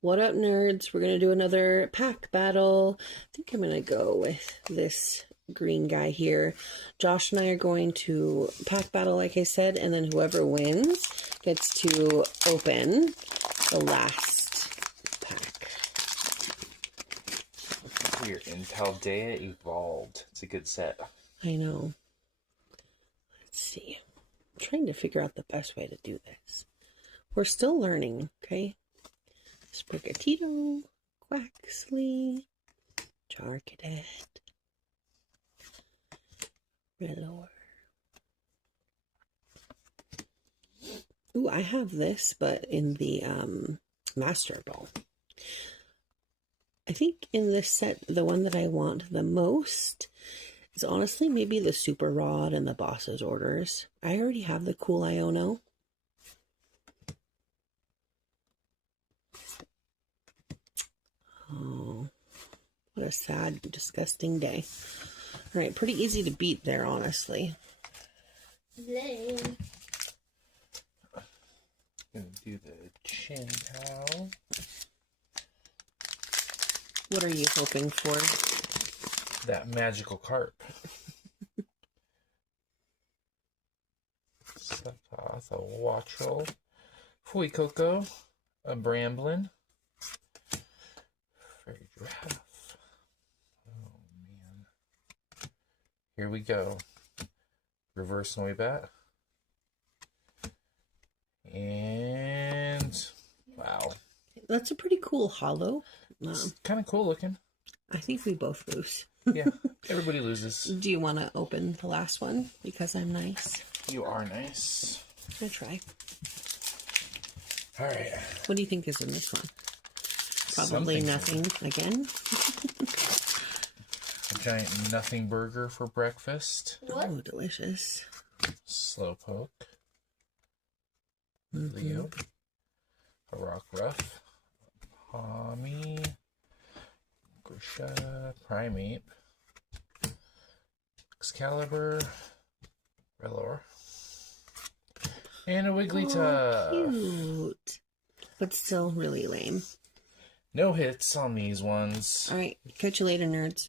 What up, nerds? We're gonna do another pack battle. I think I'm gonna go with this green guy here. Josh and I are going to pack battle, like I said, and then whoever wins gets to open the last pack. Weird. And Paldea Evolved. It's a good set. I know. Let's see. I'm trying to figure out the best way to do this. We're still learning, okay? Sprigatito, Quaxley, Charcadet, Rellor. Ooh, I have this, but in the Master Ball. I think in this set, the one that I want the most is honestly maybe the Super Rod and the Boss's Orders. I already have the cool Iono. Oh, what a sad, disgusting day. All right, pretty easy to beat there, honestly. Gonna do the Chin Pao. What are you hoping for? That magical carp. Septoth, a Wattrel, Fuecoco, a Bramblin, Fairy Giraffe. Oh man. Here we go. Reverse Noibat. And wow. That's a pretty cool hollow. It's kind of cool looking. I think we both lose. Yeah, everybody loses. Do you want to open the last one? Because I'm nice. You are nice. I try. All right. What do you think is in this one? Probably nothing again. A giant nothing burger for breakfast. What? Oh, delicious. Slowpoke. Leo. A Rockruff. Pommy. Grisha. Primeape. Excalibur. Rellor. And a Wigglytuff. Oh, cute. But still really lame. No hits on these ones. All right. Catch you later, nerds.